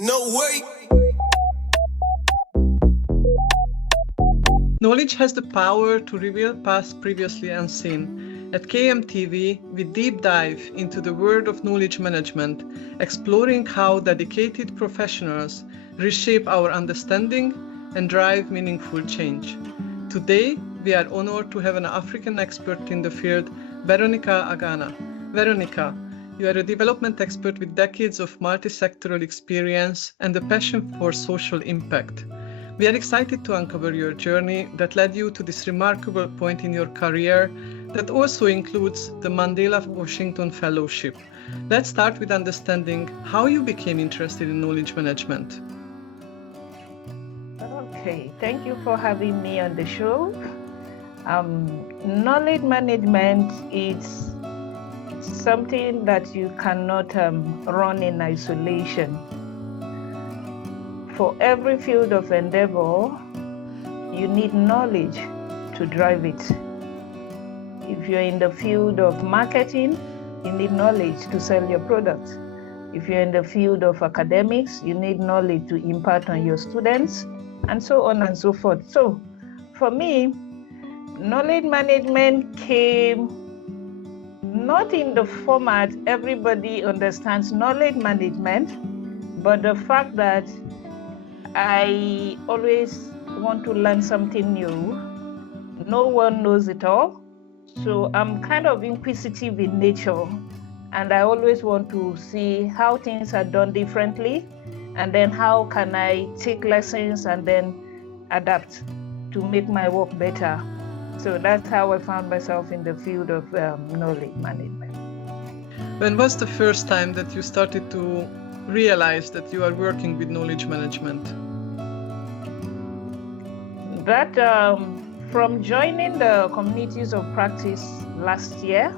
No way. Knowledge has the power to reveal paths previously unseen. At KMTV, we deep dive into the world of knowledge management, exploring how dedicated professionals reshape our understanding and drive meaningful change. Today, we are honored to have an African expert in the field, Veronica Agana. Veronica, you are a development expert with decades of multi-sectoral experience and a passion for social impact. We are excited to uncover your journey that led you to this remarkable point in your career that also includes the Mandela Washington Fellowship. Let's start with understanding how you became interested in knowledge management. Okay, thank you for having me on the show. Knowledge management is something that you cannot run in isolation. For every field of endeavor, you need knowledge to drive it. If you're in the field of marketing, you need knowledge to sell your product. If you're in the field of academics, you need knowledge to impart on your students, and so on and so forth. So for me, knowledge management came not in the format everybody understands knowledge management, but the fact that I always want to learn something new. No one knows it all. So I'm kind of inquisitive in nature, and I always want to see how things are done differently, and then how can I take lessons and then adapt to make my work better. So that's how I found myself in the field of knowledge management. When was the first time that you started to realize that you are working with knowledge management? That from joining the communities of practice last year,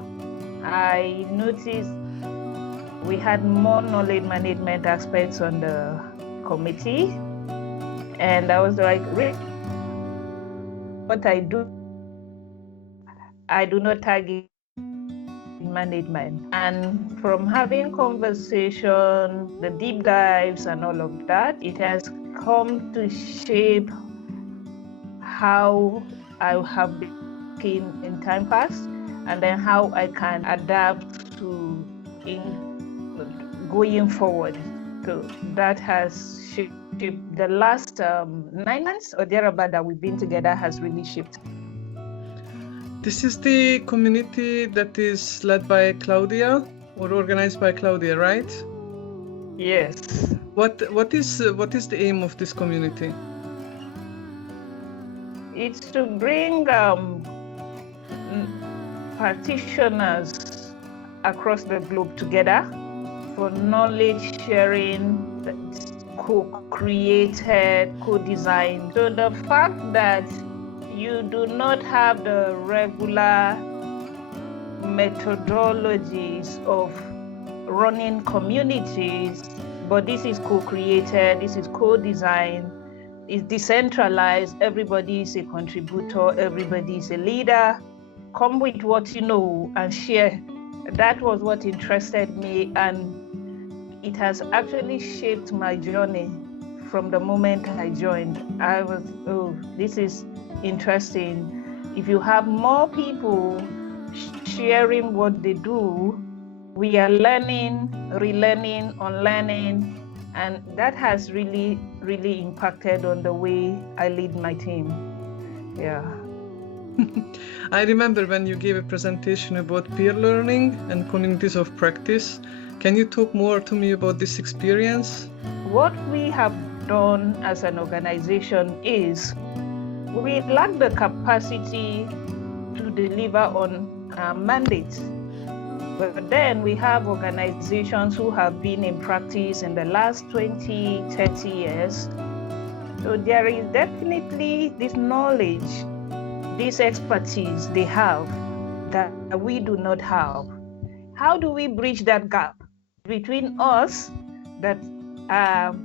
I noticed we had more knowledge management aspects on the committee, and I was like, really, what I do not target management. And from having conversation, the deep dives and all of that, it has come to shape how I have been in time past, and then how I can adapt to going forward. So that has shaped the last 9 months or thereabout that we've been together has really shaped. This is the community that is led by Claudia or organized by Claudia, right? Yes. What is the aim of this community? It's to bring practitioners across the globe together for knowledge sharing, co-created, co-designed. So the fact that you do not have the regular methodologies of running communities, but this is co-created, this is co-designed, it's decentralized, everybody is a contributor, everybody is a leader. Come with what you know and share. That was what interested me, and it has actually shaped my journey from the moment I joined. I was, this is interesting. If you have more people sharing what they do, we are learning, relearning, unlearning, and that has really, really impacted on the way I lead my team. Yeah. I remember when you gave a presentation about peer learning and communities of practice. Can you talk more to me about this experience? What we have done as an organization is we lack the capacity to deliver on mandates. But then we have organizations who have been in practice in the last 20, 30 years. So there is definitely this knowledge, this expertise they have that we do not have. How do we bridge that gap between us that are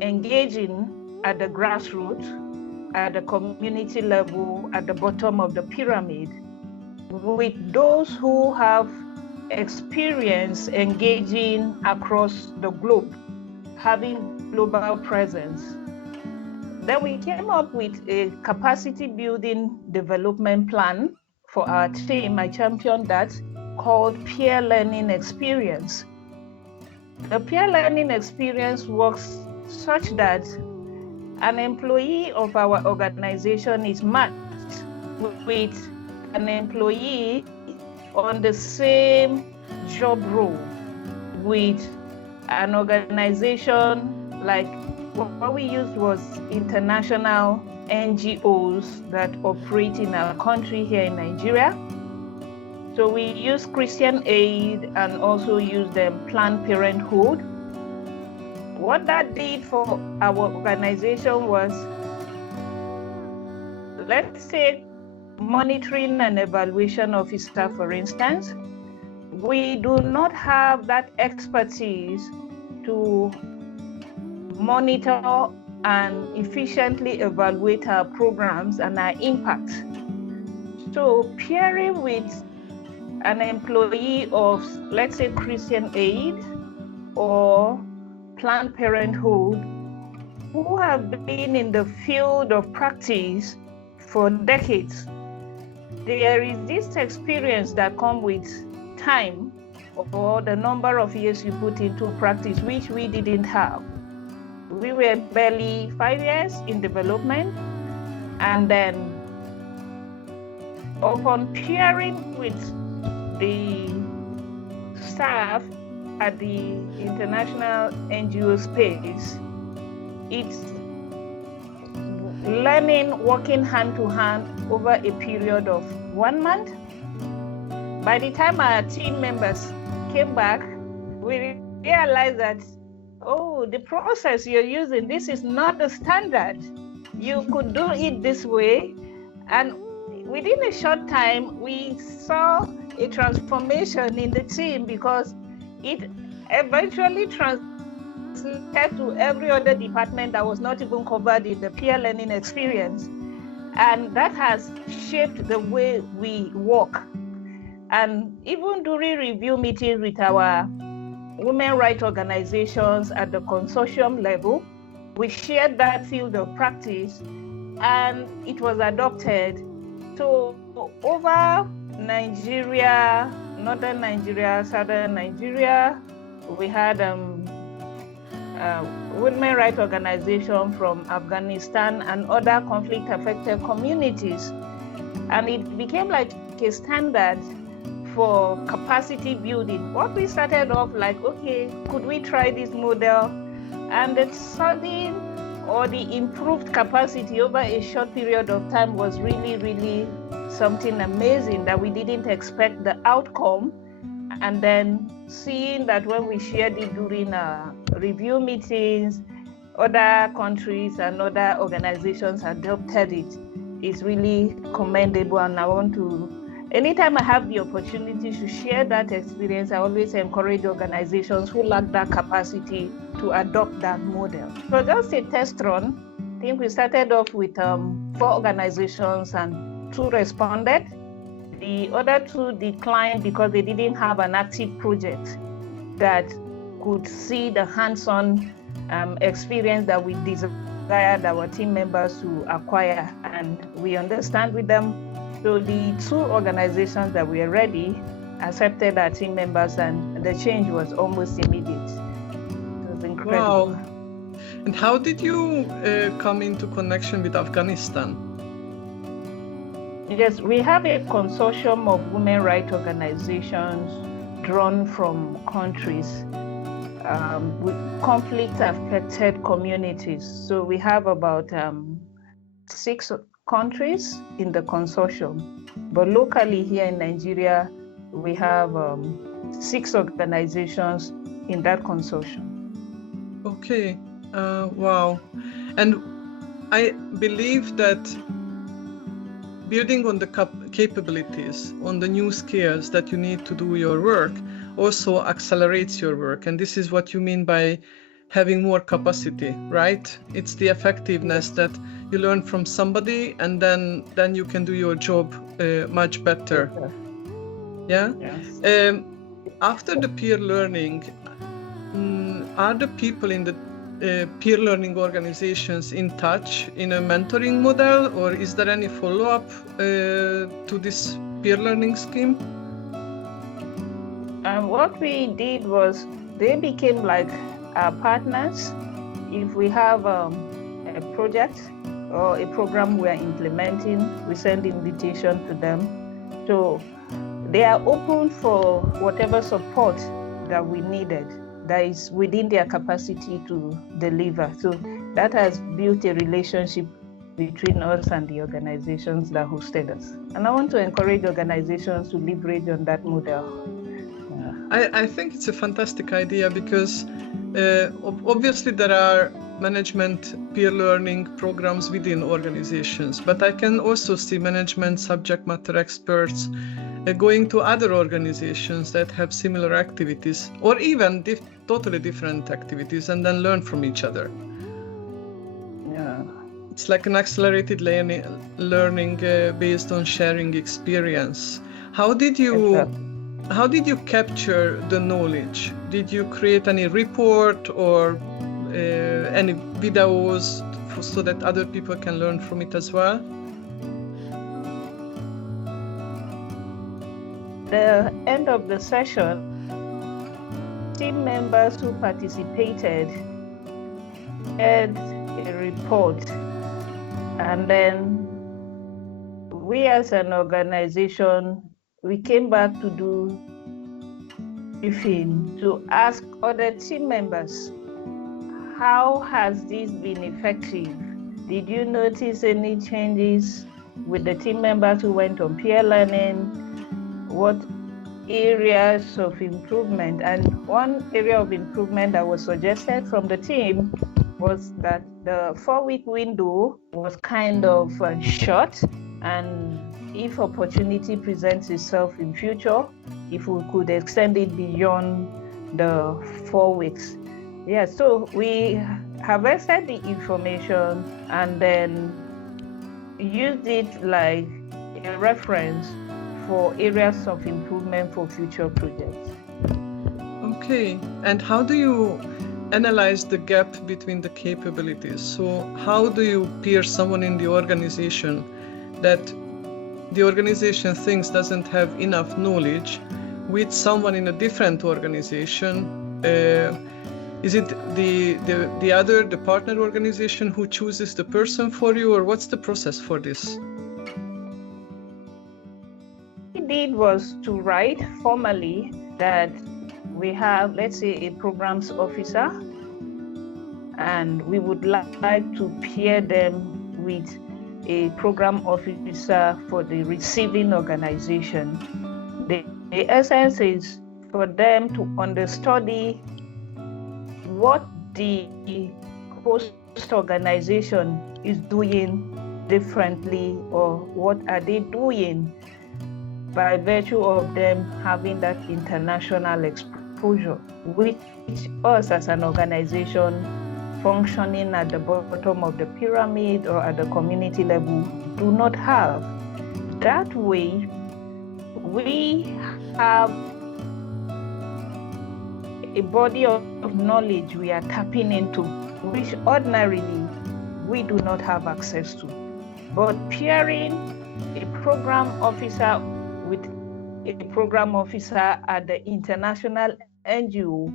engaging at the grassroots, at the community level, at the bottom of the pyramid, with those who have experience engaging across the globe? having global presence. Then we came up with a capacity building development plan for our team. I championed that, called peer learning experience. The peer learning experience works such that an employee of our organization is matched with an employee on the same job role with an organization. Like what we used was international NGOs that operate in our country here in Nigeria. So we use Christian Aid and also use Planned Parenthood. What that did for our organization was, let's say, monitoring and evaluation officer, for instance. We do not have that expertise to monitor and efficiently evaluate our programs and our impact. So pairing with an employee of, let's say, Christian Aid or Planned Parenthood, who have been in the field of practice for decades, there is this experience that comes with time or the number of years you put into practice, which we didn't have. We were barely 5 years in development, and then upon pairing with the staff at the international NGO space, it's learning, working hand to hand over a period of 1 month. By the time our team members came back, we realized that, oh, the process you're using, this is not the standard. You could do it this way. And within a short time, we saw a transformation in the team because it eventually translated to every other department that was not even covered in the peer learning experience. And that has shaped the way we work. And even during review meetings with our women rights organizations at the consortium level, we shared that field of practice and it was adopted. So over Nigeria, northern Nigeria, southern Nigeria, we had women rights organization from Afghanistan and other conflict-affected communities. And it became like a standard for capacity building. What we started off like, okay, could we try this model? And the sudden or the improved capacity over a short period of time was really, really something amazing that we didn't expect the outcome. And then seeing that when we shared it during review meetings, other countries and other organizations adopted it is really commendable. And I want to, anytime I have the opportunity to share that experience, I always encourage organizations who lack that capacity to adopt that model. So just a test run. I think we started off with 4 organizations and 2 responded. The other 2 declined because they didn't have an active project that could see the hands-on experience that we desired our team members to acquire, and we understand with them. So the 2 organizations that were ready accepted our team members, and the change was almost immediate. It was incredible. Wow. And how did you come into connection with Afghanistan? Yes, we have a consortium of women rights organizations drawn from countries with conflict-affected communities. So we have about 6 countries in the consortium. But locally here in Nigeria, we have 6 organizations in that consortium. Okay, wow. And I believe that building on the capabilities, on the new skills that you need to do your work also accelerates your work. And this is what you mean by having more capacity, right? It's the effectiveness that you learn from somebody, and then you can do your job much better. Yeah? Yes. After the peer learning, are the people in the peer learning organizations in touch in a mentoring model, or is there any follow-up to this peer learning scheme? What we did was they became like our partners. If we have a project or a program we're implementing, we send invitation to them. So they are open for whatever support that we needed that is within their capacity to deliver. So that has built a relationship between us and the organizations that hosted us. And I want to encourage organizations to leverage on that model. I think it's a fantastic idea because obviously there are management peer learning programs within organizations, but I can also see management subject matter experts going to other organizations that have similar activities or even totally different activities and then learn from each other. Yeah. It's like an accelerated learning based on sharing experience. How did you capture the knowledge? Did you create any report or any videos so that other people can learn from it as well? The end of the session, team members who participated had a report, and then we as an organization, we came back to do briefing to ask other team members, how has this been effective? Did you notice any changes with the team members who went on peer learning? What areas of improvement? And one area of improvement that was suggested from the team was that the 4-week window was kind of short, and if opportunity presents itself in future, if we could extend it beyond the 4 weeks. Yeah, so we harvested the information and then used it like a reference for areas of improvement for future projects. Okay, and how do you analyze the gap between the capabilities? So how do you peer someone in the organization that the organization thinks doesn't have enough knowledge with someone in a different organization? Is it the partner organization who chooses the person for you, or what's the process for this? What we did was to write formally that we have, let's say, a programs officer, and we would like to pair them with a program officer for the receiving organization. The essence is for them to understudy what the host organization is doing differently, or what are they doing by virtue of them having that international exposure, which us as an organization functioning at the bottom of the pyramid or at the community level do not have. That way, we have a body of knowledge we are tapping into, which ordinarily we do not have access to. But pairing a program officer with a program officer at the international NGO,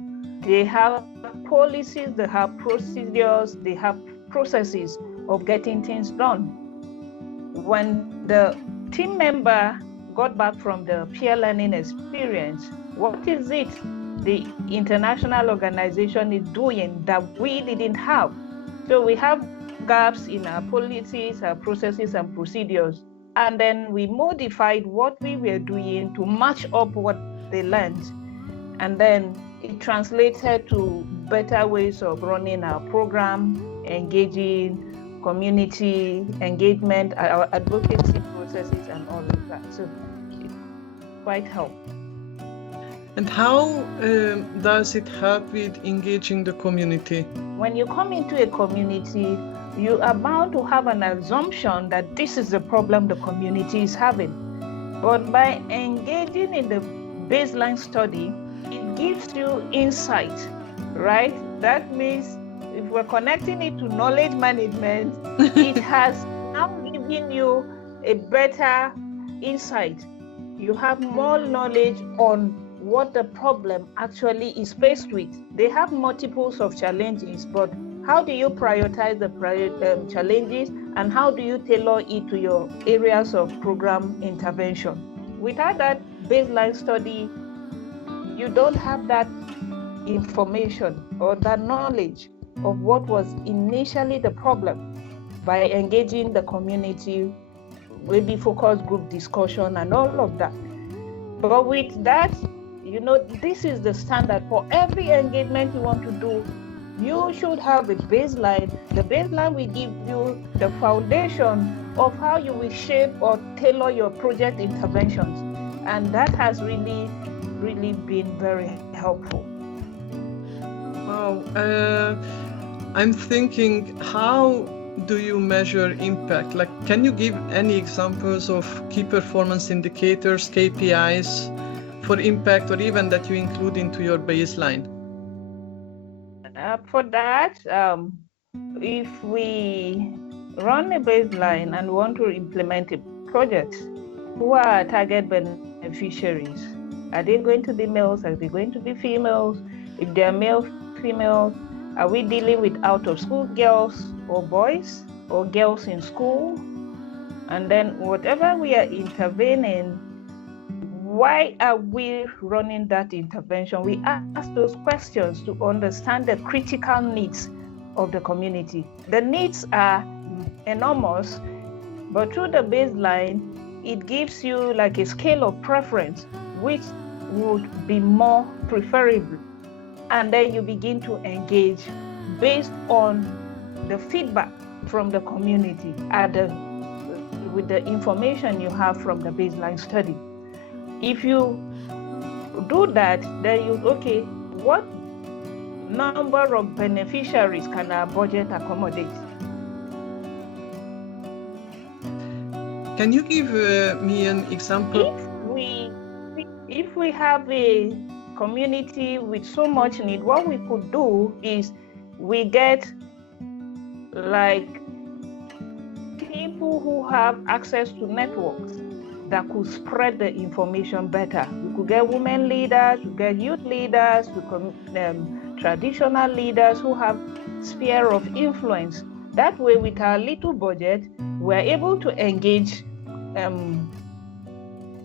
they have policies, they have procedures, they have processes of getting things done. When the team member got back from the peer learning experience, what is it the international organization is doing that we didn't have? So we have gaps in our policies, our processes and procedures. And then we modified what we were doing to match up what they learned. And then it translated to better ways of running our program, engaging community engagement, our advocacy processes and all of that. So it quite helped. And how does it help with engaging the community? When you come into a community, you are bound to have an assumption that this is the problem the community is having. But by engaging in the baseline study, it gives you insight, right? that means if we're connecting it to knowledge management, it has now given you a better insight. You have more knowledge on what the problem actually is faced with. They have multiples of challenges, but how do you prioritize the challenges, and how do you tailor it to your areas of program intervention? Without that baseline study, you don't have that information or that knowledge of what was initially the problem by engaging the community, maybe focus group discussion and all of that. But with that, this is the standard for every engagement you want to do. You should have a baseline. The baseline will give you the foundation of how you will shape or tailor your project interventions. And that has really, really been very helpful. Wow. I'm thinking, how do you measure impact? Like, can you give any examples of key performance indicators, KPIs for impact, or even that you include into your baseline? For that, if we run a baseline and want to implement a project, who are our target beneficiaries? Are they going to be males? Are they going to be females? If they're male, female, are we dealing with out-of-school girls or boys or girls in school? And then whatever we are intervening, why are we running that intervention? We ask those questions to understand the critical needs of the community. The needs are enormous, but through the baseline, it gives you like a scale of preference, which would be more preferable. And then you begin to engage based on the feedback from the community with the information you have from the baseline study. If you do that, then what number of beneficiaries can our budget accommodate? Can you give me an example? If we have a community with so much need, what we could do is we get like people who have access to networks that could spread the information better. We could get women leaders, we get youth leaders, we could traditional leaders who have sphere of influence. That way, with our little budget, we're able to engage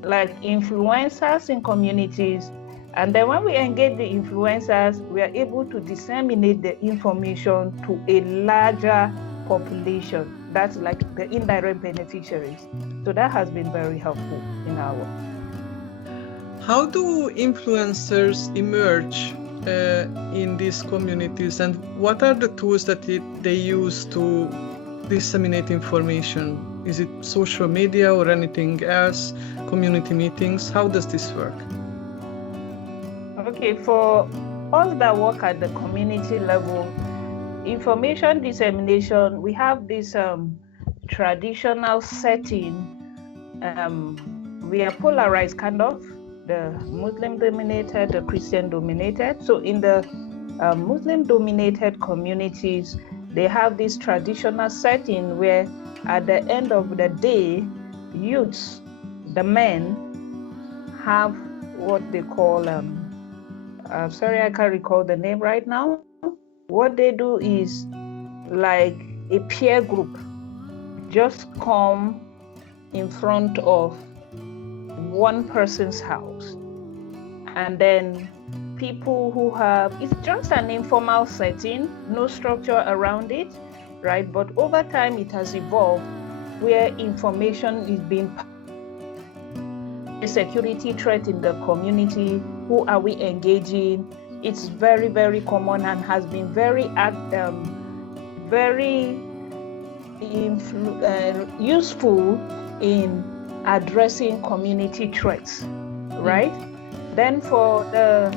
like influencers in communities. And then when we engage the influencers, we are able to disseminate the information to a larger population. That's like the indirect beneficiaries. So that has been very helpful in our work. How do influencers emerge in these communities, and what are the tools that they use to disseminate information? Is it social media or anything else, community meetings? How does this work? Okay, for us that work at the community level, information dissemination, we have this traditional setting. We are polarized, kind of, the Muslim dominated, the Christian dominated. So in the Muslim dominated communities, they have this traditional setting where at the end of the day, youths, the men, have what they call, sorry, I can't recall the name right now. What they do is like a peer group, just come in front of one person's house. And then people who have, it's just an informal setting, no structure around it, right? But over time it has evolved where information is being a security threat in the community. Who are we engaging? It's very, very common and has been very useful in addressing community threats, right? Then for the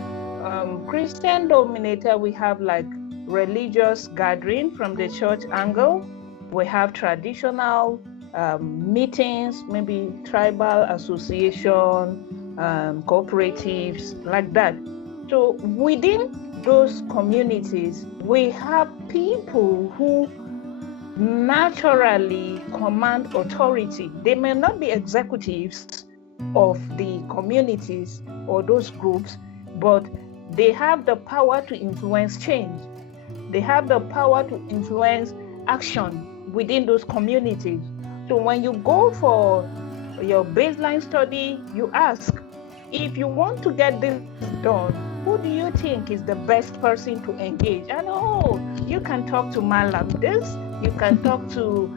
Christian dominator, we have like religious gathering from the church angle. We have traditional meetings, maybe tribal association, cooperatives, like that. So within those communities, we have people who naturally command authority. They may not be executives of the communities or those groups, but they have the power to influence change. They have the power to influence action within those communities. So when you go for your baseline study, you ask, if you want to get this done, who do you think is the best person to engage? And you can talk to Malam this, you can talk to,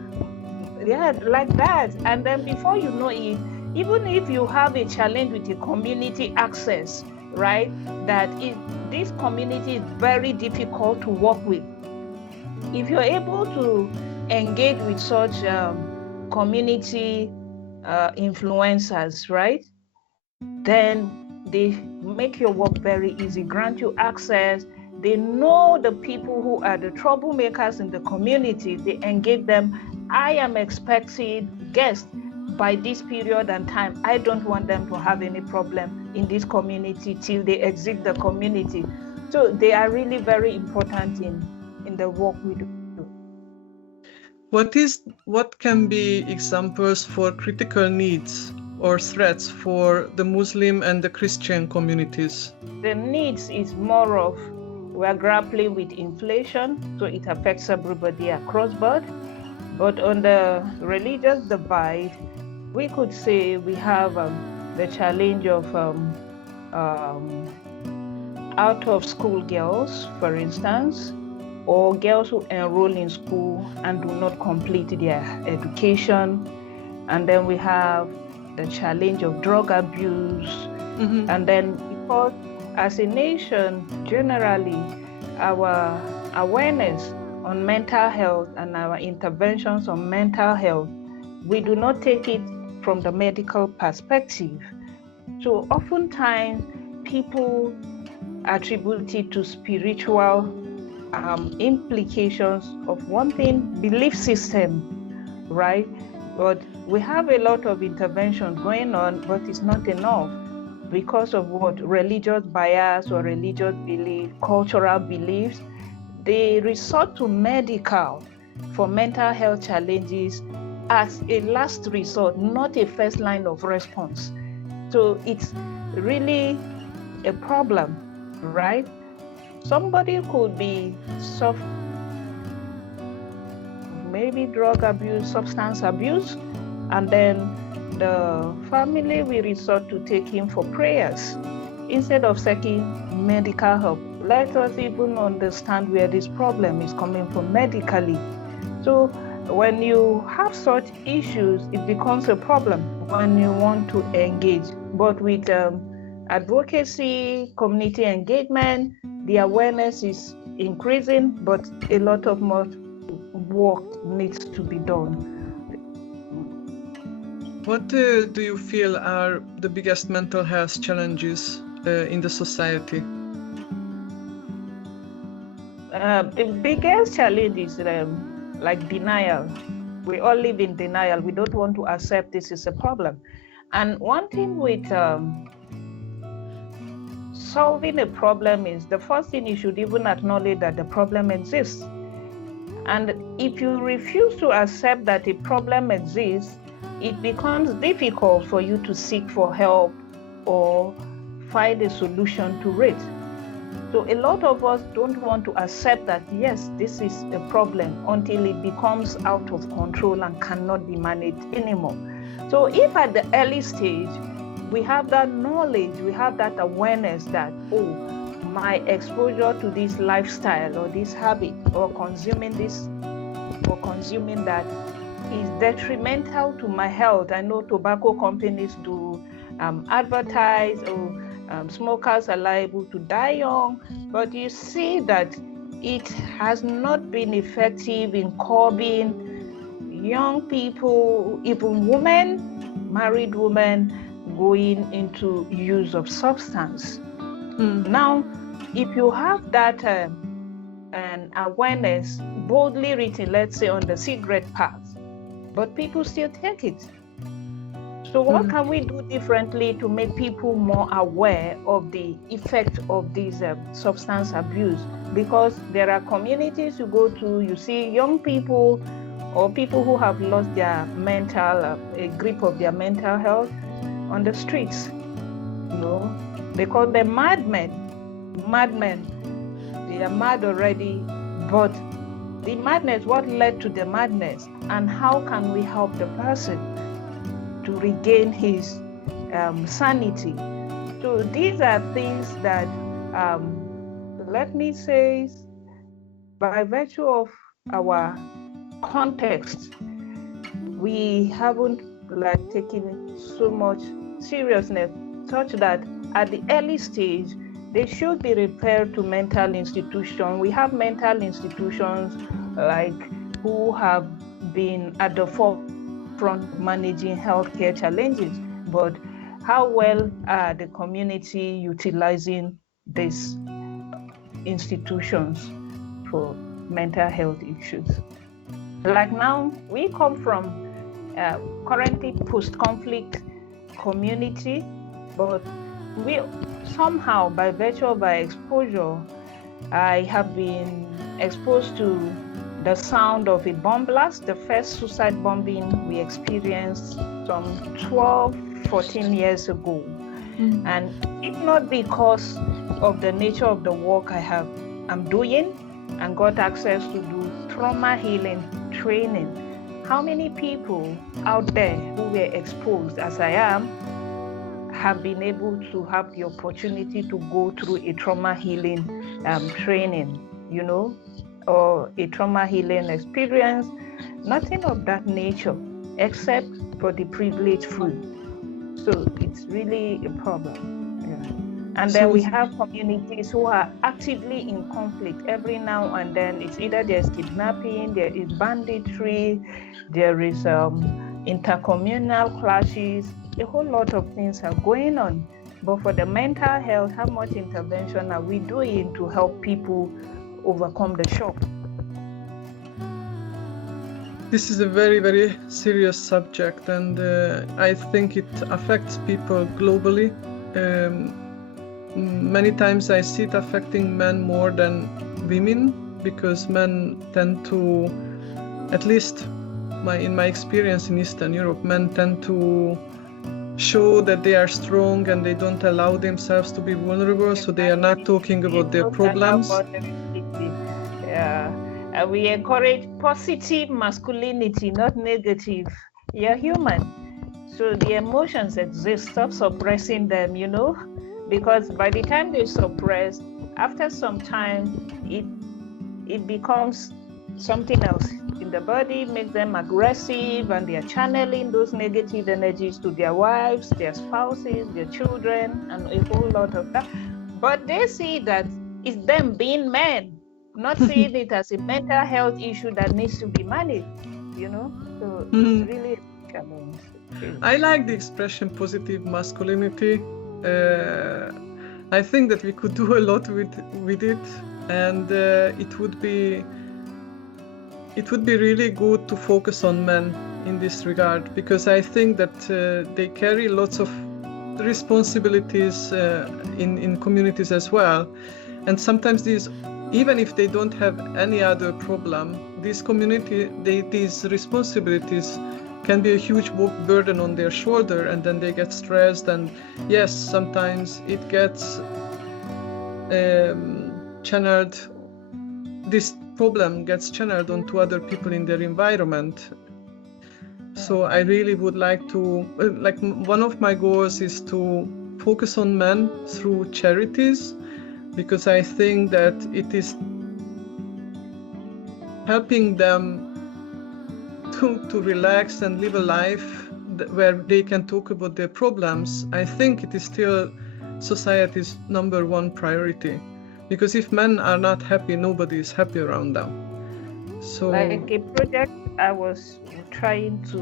like that. And then before you know it, even if you have a challenge with a community access, right, this community is very difficult to work with. If you're able to engage with such community influencers, right, then they make your work very easy, grant you access. They know the people who are the troublemakers in the community. They engage them. I am expecting guests by this period and time. I don't want them to have any problem in this community till they exit the community. So they are really very important in the work we do. What can be examples for critical needs or threats for the Muslim and the Christian communities? The needs is more of, we're grappling with inflation, so it affects everybody across board. But on the religious divide, we could say we have the challenge of out of school girls, for instance, or girls who enroll in school and do not complete their education. And then we have the challenge of drug abuse. Mm-hmm. And then because as a nation, generally, our awareness on mental health and our interventions on mental health, we do not take it from the medical perspective. So oftentimes people attribute it to spiritual implications of one thing, belief system, right? But we have a lot of intervention going on, but it's not enough because of what? Religious bias or religious belief, cultural beliefs. They resort to medical for mental health challenges as a last resort, not a first line of response. So it's really a problem, right? Somebody could be maybe drug abuse, substance abuse, and then the family will resort to take him for prayers instead of seeking medical help. Let us even understand where this problem is coming from medically. So when you have such issues, it becomes a problem when you want to engage. But with advocacy, community engagement, the awareness is increasing, but a lot of more work needs to be done. What do you feel are the biggest mental health challenges in the society? The biggest challenge is like denial. We all live in denial. We don't want to accept this is a problem. And one thing with solving a problem is, the first thing you should even acknowledge that the problem exists. And if you refuse to accept that a problem exists, it becomes difficult for you to seek for help or find a solution to it. So a lot of us don't want to accept that, yes, this is a problem, until it becomes out of control and cannot be managed anymore. So if at the early stage, we have that knowledge, we have that awareness that, my exposure to this lifestyle or this habit or consuming this or consuming that is detrimental to my health. I know tobacco companies do advertise, smokers are liable to die young, but you see that it has not been effective in curbing young people, even women, married women, going into use of substance. Now, if you have that an awareness boldly written, let's say on the cigarette path, but people still take it. So what can we do differently to make people more aware of the effect of this substance abuse? Because there are communities you go to, you see young people or people who have lost their mental, a grip of their mental health on the streets. You know, they call them madmen. Madmen. They are mad already, but the madness, what led to the madness, and how can we help the person to regain his sanity? So these are things that, let me say, by virtue of our context, we haven't taken so much seriousness, such that at the early stage, they should be referred to mental institutions. We have mental institutions who have been at the forefront managing healthcare challenges, but how well are the community utilizing these institutions for mental health issues? Like now, we come from currently post-conflict community, but we somehow, by virtue of our exposure, I have been exposed to the sound of a bomb blast, the first suicide bombing we experienced some 12, 14 years ago. And if not because of the nature of the work I'm doing and got access to do trauma healing training, how many people out there who were exposed as I am have been able to have the opportunity to go through a trauma healing training, or a trauma healing experience? Nothing of that nature, except for the privileged few. So it's really a problem. Yeah. And then we have communities who are actively in conflict. Every now and then, it's either there's kidnapping, there is banditry, there is intercommunal clashes. A whole lot of things are going on. But for the mental health, how much intervention are we doing to help people overcome the shock? This is a very, very serious subject, and I think it affects people globally. Many times I see it affecting men more than women, because men tend to, at least in my experience in Eastern Europe, men tend to show that they are strong and they don't allow themselves to be vulnerable, so they are not talking about their problems. We encourage positive masculinity, not negative. You're human, so the emotions exist. Stop suppressing them, because by the time they suppress, after some time, it becomes something else in the body, makes them aggressive, and they are channeling those negative energies to their wives, their spouses, their children, and a whole lot of that. But they see that it's them being men, not seeing it as a mental health issue that needs to be managed, So it's really a challenge. I like the expression positive masculinity. I think that we could do a lot with it, and it would be really good to focus on men in this regard, because I think that they carry lots of responsibilities in communities as well, and sometimes even if they don't have any other problem, these responsibilities can be a huge burden on their shoulder, and then they get stressed, and yes, sometimes it gets channeled. This problem gets channeled onto other people in their environment. So I really would like to, one of my goals is to focus on men through charities, because I think that it is helping them to relax and live a life where they can talk about their problems. I think it is still society's number one priority, because if men are not happy, nobody is happy around them. So, like a project I was trying to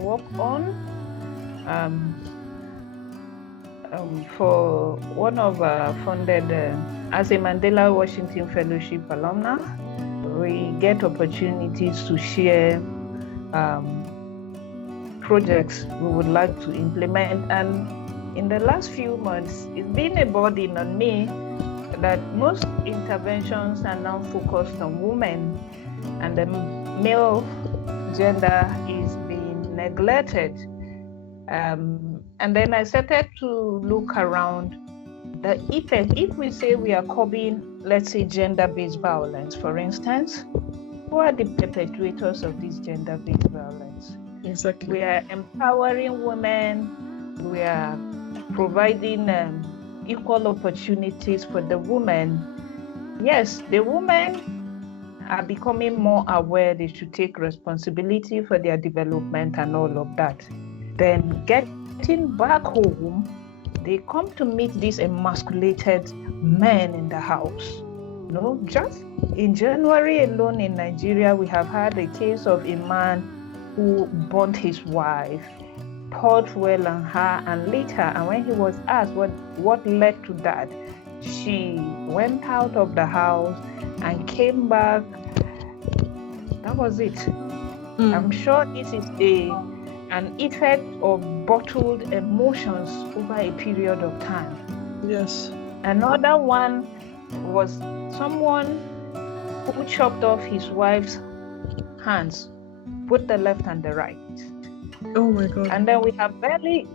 work on for one of our funded, as a Mandela Washington Fellowship Alumna, we get opportunities to share projects we would like to implement. And in the last few months, it's been a burden on me that most interventions are now focused on women, and the male gender is being neglected. And then I started to look around the effect. If we say we are curbing, let's say, gender-based violence, for instance, who are the perpetrators of this gender-based violence? Exactly. We are empowering women. We are providing equal opportunities for the women. Yes, the women are becoming more aware they should take responsibility for their development and all of that. Then getting back home, they come to meet these emasculated men in the house. Just in January alone in Nigeria, we have had a case of a man who burnt his wife, poured fuel on her, and later, and when he was asked what led to that, she went out of the house and came back. That was it. I'm sure this is an effect of bottled emotions over a period of time. Yes. Another one was someone who chopped off his wife's hands, both the left and the right. Oh my God. And then we have barely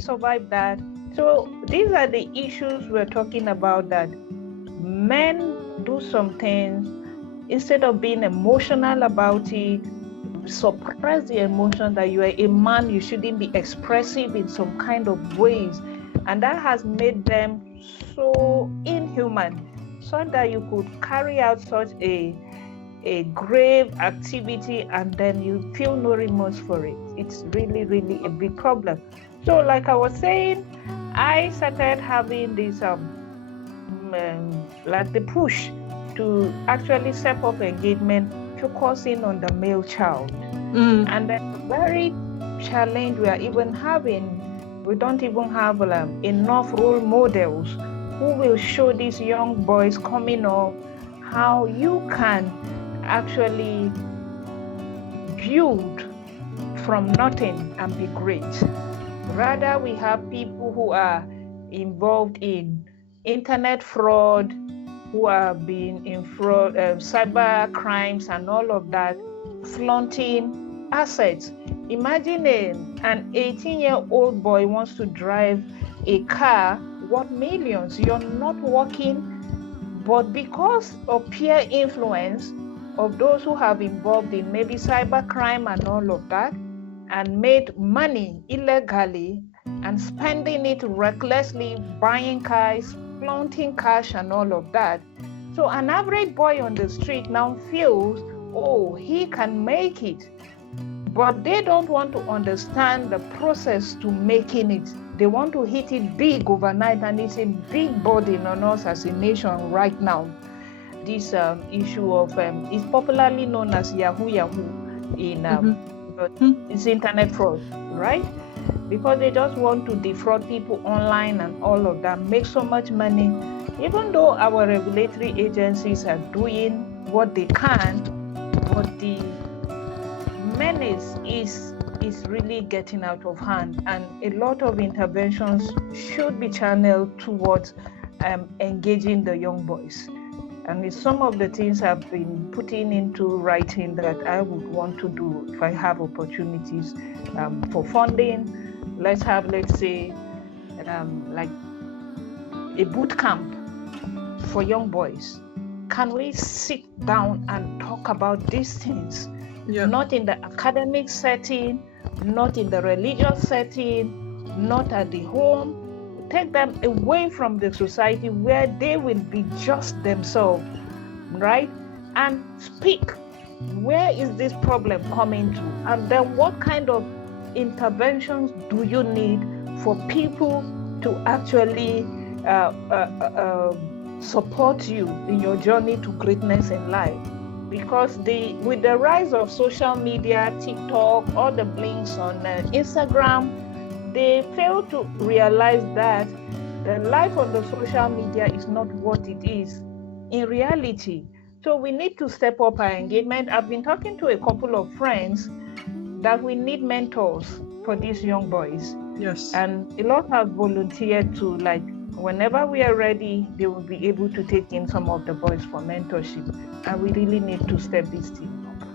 survived that. So these are the issues we're talking about, that men do some things, instead of being emotional about it, suppress the emotion that you are a man, you shouldn't be expressive in some kind of ways. And that has made them so inhuman, so that you could carry out such a grave activity and then you feel no remorse for it. It's really, really a big problem. So like I was saying, I started having this like the push to actually set up engagement focusing on the male child. And the very challenge we are even having, we don't even have enough role models who will show these young boys coming up how you can actually build from nothing and be great. Rather, we have people who are involved in internet fraud, who are being in fraud, cyber crimes and all of that, flaunting assets. Imagine an 18-year-old boy wants to drive a car worth millions. You're not working, but because of peer influence of those who have involved in maybe cyber crime and all of that, and made money illegally and spending it recklessly, buying cars, flaunting cash and all of that. So an average boy on the street now feels, oh, he can make it. But they don't want to understand the process to making it. They want to hit it big overnight, and it's a big burden on us as a nation right now. This issue of, is popularly known as Yahoo in it's internet fraud, right? Because they just want to defraud people online and all of that, make so much money. Even though our regulatory agencies are doing what they can, but the menace is really getting out of hand, and a lot of interventions should be channeled towards engaging the young boys. And it's some of the things I've been putting into writing that I would want to do if I have opportunities for funding. Let's say, like a boot camp for young boys. Can we sit down and talk about these things? Yeah. Not in the academic setting, not in the religious setting, not at the home. Take them away from the society where they will be just themselves, right? And speak. Where is this problem coming to? And then what kind of interventions do you need for people to actually support you in your journey to greatness in life? Because with the rise of social media, TikTok, all the blinks on Instagram, they fail to realize that the life on the social media is not what it is in reality. So we need to step up our engagement. I've been talking to a couple of friends that we need mentors for these young boys. Yes. And a lot have volunteered to, like, whenever we are ready, they will be able to take in some of the boys for mentorship. And we really need to step this thing up.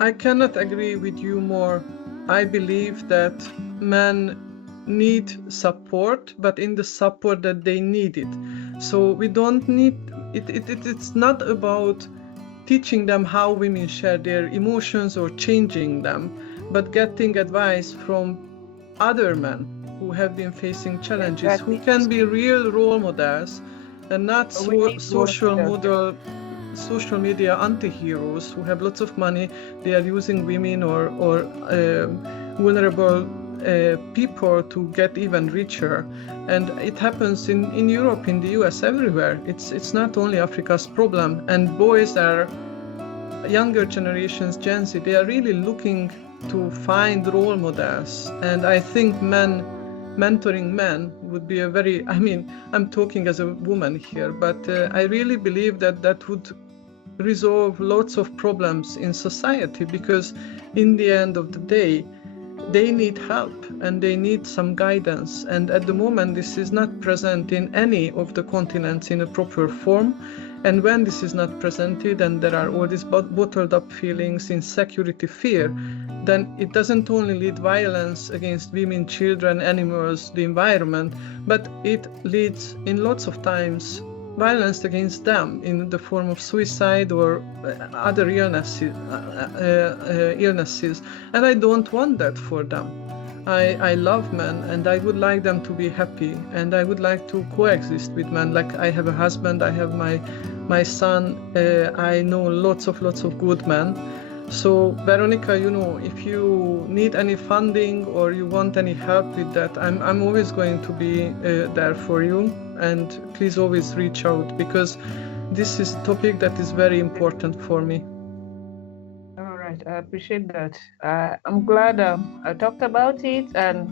I cannot agree with you more. I believe that men need support, but in the support that they need it. So we don't need it. It's not about teaching them how women share their emotions or changing them, but getting advice from other men who have been facing challenges, Exactly. who can be real role models and not social media anti-heroes who have lots of money. They are using women or vulnerable people to get even richer. And it happens in Europe, in the US, everywhere. It's not only Africa's problem. And boys are, younger generations, Gen Z, they are really looking to find role models. And I think mentoring men would be a very, I mean, I'm talking as a woman here, but I really believe that would resolve lots of problems in society, because in the end of the day, they need help and they need some guidance. And at the moment, this is not present in any of the continents in a proper form. And when this is not presented and there are all these bottled up feelings, insecurity, fear, then it doesn't only lead violence against women, children, animals, the environment, but it leads in lots of times violence against them in the form of suicide or other illnesses. And I don't want that for them. I love men and I would like them to be happy, and I would like to coexist with men. Like, I have a husband, I have my son, I know lots of good men. So Veronica, you know, if you need any funding or you want any help with that, I'm always going to be there for you. And please always reach out, because this is a topic that is very important for me. All right, I appreciate that. I'm glad I talked about it, and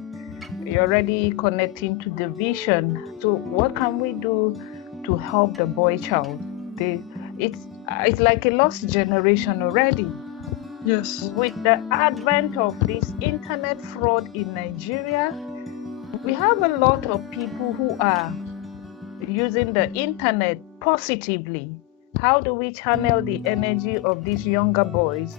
you're already connecting to the vision. So what can we do to help the boy child? It's like a lost generation already. Yes. With the advent of this internet fraud in Nigeria, we have a lot of people who are using the internet positively. How do we channel the energy of these younger boys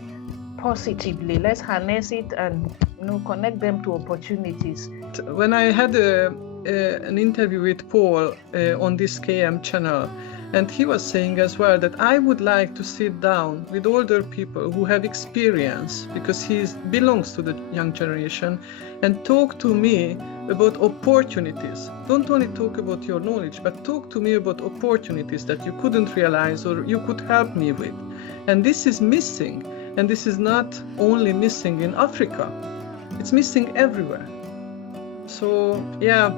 positively? Let's harness it and connect them to opportunities. When I had an interview with Paul on this KM channel, and he was saying as well that I would like to sit down with older people who have experience, because he belongs to the young generation, and talk to me about opportunities. Don't only talk about your knowledge, but talk to me about opportunities that you couldn't realize or you could help me with. And this is missing. And this is not only missing in Africa, it's missing everywhere. So yeah,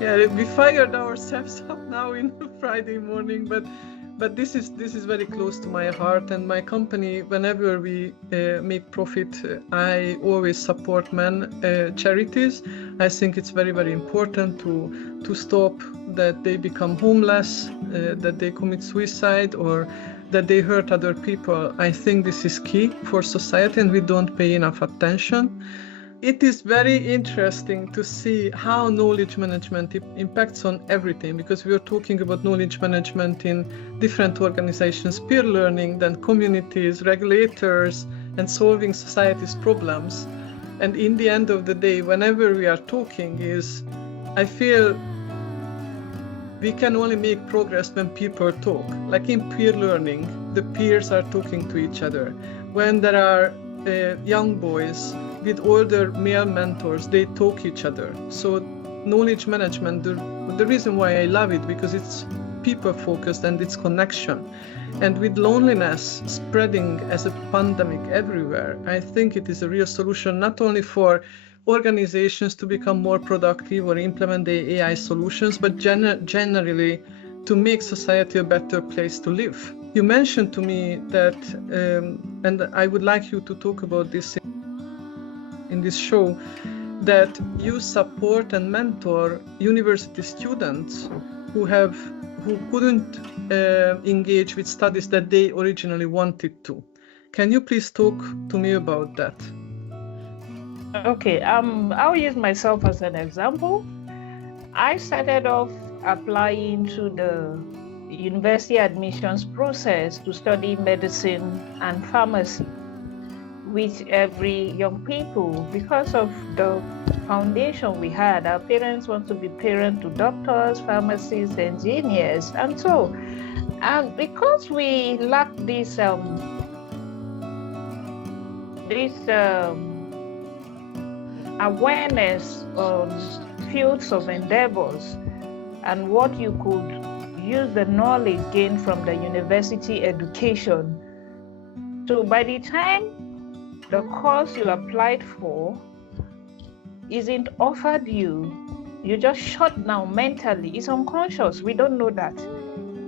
we fired ourselves up now in Friday morning, but this is very close to my heart. And my company, whenever we make profit, I always support men charities. I think it's very, very important to stop that they become homeless, that they commit suicide, or that they hurt other people. I think this is key for society, and we don't pay enough attention. It is very interesting to see how knowledge management impacts on everything, because we are talking about knowledge management in different organizations, peer learning, then communities, regulators, and solving society's problems. And in the end of the day, whenever we are talking, I feel we can only make progress when people talk. Like in peer learning, the peers are talking to each other. When there are young boys with older male mentors, they talk each other. So knowledge management, the reason why I love it, because it's people focused and it's connection. And with loneliness spreading as a pandemic everywhere, I think it is a real solution, not only for organizations to become more productive or implement the AI solutions, but generally to make society a better place to live. You mentioned to me that, and I would like you to talk about this in this show, that you support and mentor university students who couldn't engage with studies that they originally wanted to. Can you please talk to me about that? Okay, I'll use myself as an example. I started off applying to the university admissions process to study medicine and pharmacy, which every young people, because of the foundation we had, our parents want to be parents to doctors, pharmacists, engineers, and so. And because we lack this awareness on fields of endeavors and what you could use the knowledge gained from the university education. So by the time the course you applied for isn't offered you just shut down mentally. It's unconscious. We don't know that.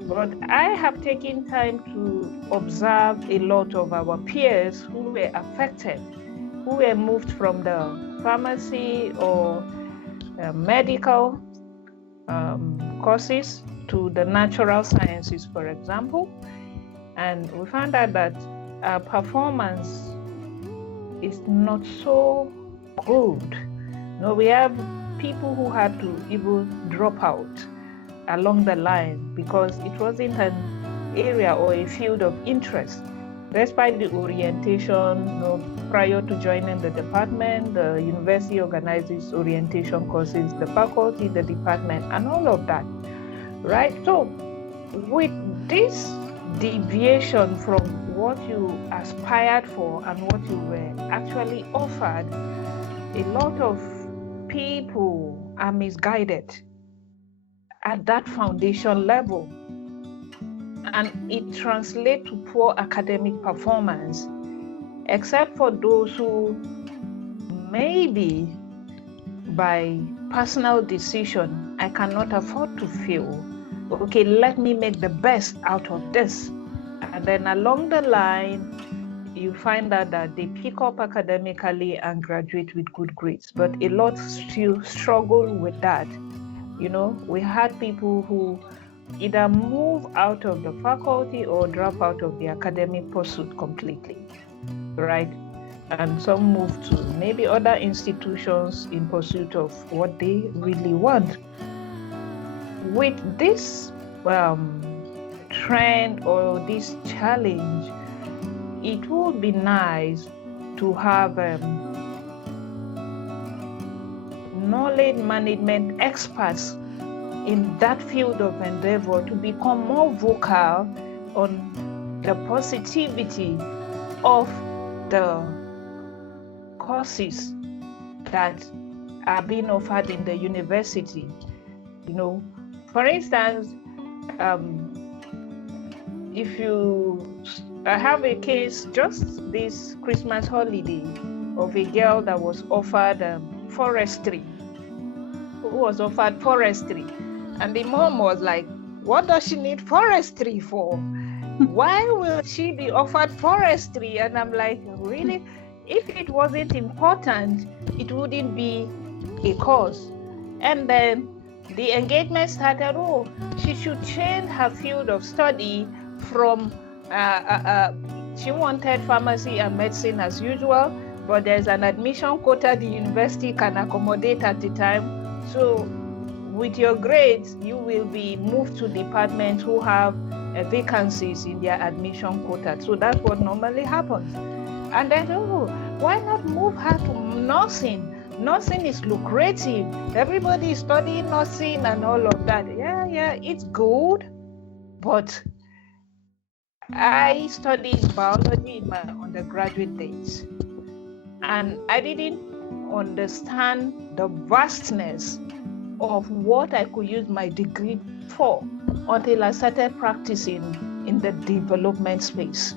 But I have taken time to observe a lot of our peers who were affected, who were moved from the pharmacy or medical courses to the natural sciences, for example. And we found out that our performance is not so good. No, we have people who had to even drop out along the line because it wasn't an area or a field of interest. Despite the orientation, prior to joining the department, the university organizes orientation courses, the faculty, the department, and all of that, right? So with this deviation from what you aspired for and what you were actually offered, a lot of people are misguided at that foundation level, and it translates to poor academic performance, except for those who maybe by personal decision, I cannot afford to fail. Okay, let me make the best out of this. And then along the line, you find out that they pick up academically and graduate with good grades, but a lot still struggle with that. We had people who either move out of the faculty or drop out of the academic pursuit completely, right? And some move to maybe other institutions in pursuit of what they really want. With this trend or this challenge, it would be nice to have knowledge management experts in that field of endeavor to become more vocal on the positivity of the courses that are being offered in the university. For instance, if I have a case just this Christmas holiday of a girl that was offered forestry, and the mom was like, what does she need forestry for? Why will she be offered forestry? And I'm like, really? If it wasn't important, it wouldn't be a course. And then the engagement started, she should change her field of study from, she wanted pharmacy and medicine as usual, but there's an admission quota the university can accommodate at the time. So with your grades, you will be moved to departments who have vacancies in their admission quota. So that's what normally happens. And then, why not move her to nursing? Nursing is lucrative. Everybody is studying nursing and all of that. Yeah, it's good. But I studied biology in my undergraduate days, and I didn't understand the vastness of what I could use my degree for until I started practicing in the development space.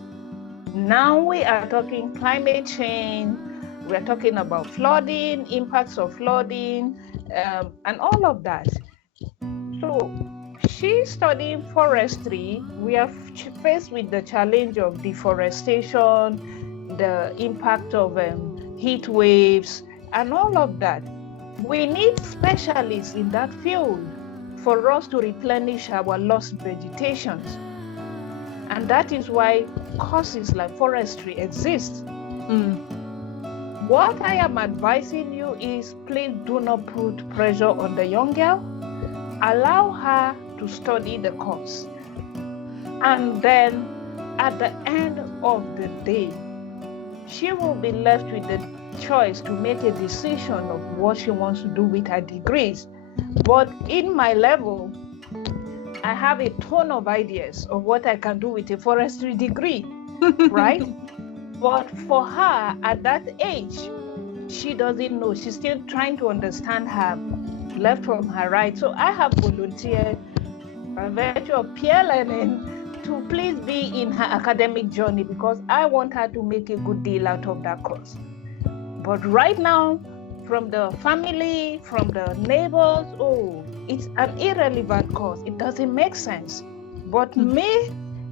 Now we are talking climate change, we are talking about flooding, impacts of flooding, and all of that. So she's studying forestry. We are faced with the challenge of deforestation, the impact of heat waves, and all of that. We need specialists in that field for us to replenish our lost vegetations. And And that is why courses like forestry exist. What I am advising you is, please do not put pressure on the young girl. Allow her to study the course. And then at the end of the day, she will be left with the choice to make a decision of what she wants to do with her degrees. But in my level, I have a ton of ideas of what I can do with a forestry degree, right? But for her at that age, she doesn't know. She's still trying to understand her left from her right. So I have volunteered by virtue of peer learning to please be in her academic journey, because I want her to make a good deal out of that course. But right now, from the family, from the neighbors, oh, it's an irrelevant course. It doesn't make sense. But me,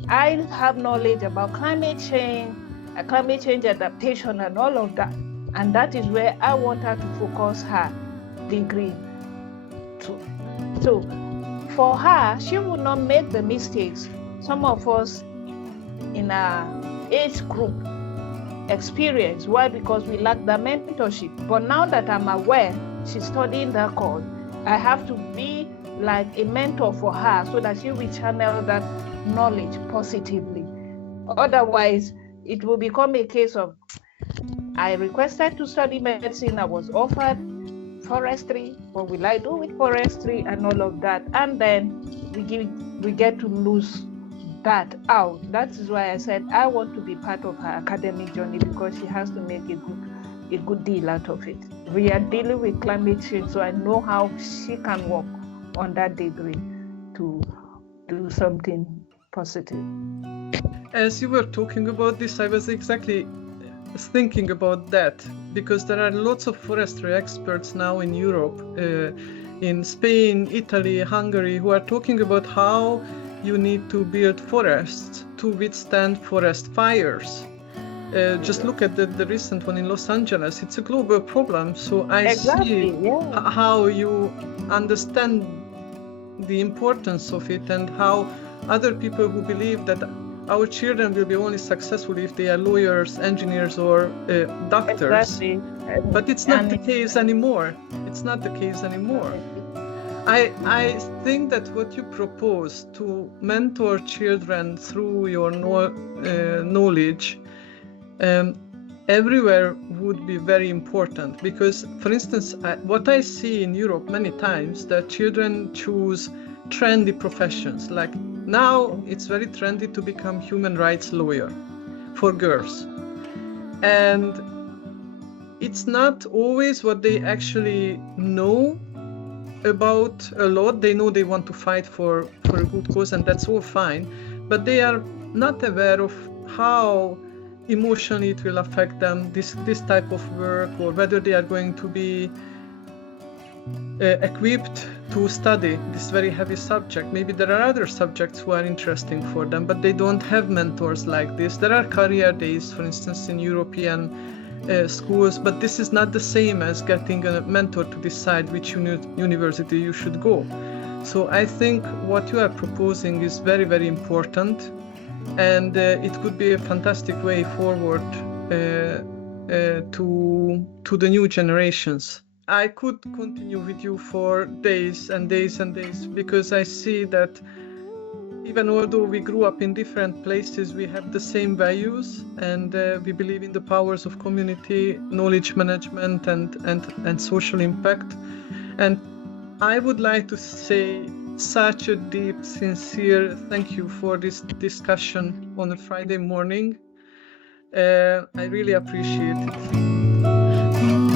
I have knowledge about climate change adaptation and all of that. And that is where I want her to focus her degree to. So for her, she will not make the mistakes some of us in our age group experience. Why? Because we lack the mentorship. But now that I'm aware she's studying that course, I have to be like a mentor for her so that she will channel that knowledge positively. Otherwise, it will become a case of, I requested to study medicine, I was offered forestry, what will I do with forestry and all of that? And then we get to lose that out. That is why I said I want to be part of her academic journey, because she has to make a good deal out of it. We are dealing with climate change, so I know how she can work on that degree to do something positive. As you were talking about this, I was exactly thinking about that, because there are lots of forestry experts now in Europe, in Spain, Italy, Hungary, who are talking about how you need to build forests to withstand forest fires. Just look at the recent one in Los Angeles. It's a global problem. So I see how you understand the importance of it, and how other people who believe that our children will be only successful if they are lawyers, engineers, or doctors. Exactly. But it's not the case anymore. It's not the case anymore. I think that what you propose to mentor children through your knowledge everywhere would be very important, because, for instance, what I see in Europe many times, that children choose trendy professions. Like now it's very trendy to become human rights lawyer for girls, and it's not always what they actually know about a lot. They know they want to fight for a good cause, and that's all fine, but they are not aware of how emotionally it will affect them, this type of work, or whether they are going to be equipped to study this very heavy subject. Maybe there are other subjects who are interesting for them, but they don't have mentors like this. There are career days, for instance, in European schools, but this is not the same as getting a mentor to decide which university you should go. So I think what you are proposing is very, very important, and it could be a fantastic way forward to the new generations. I could continue with you for days and days and days, because I see that even although we grew up in different places, we have the same values, and we believe in the powers of community, knowledge management, and social impact. And I would like to say such a deep, sincere thank you for this discussion on a Friday morning. I really appreciate it.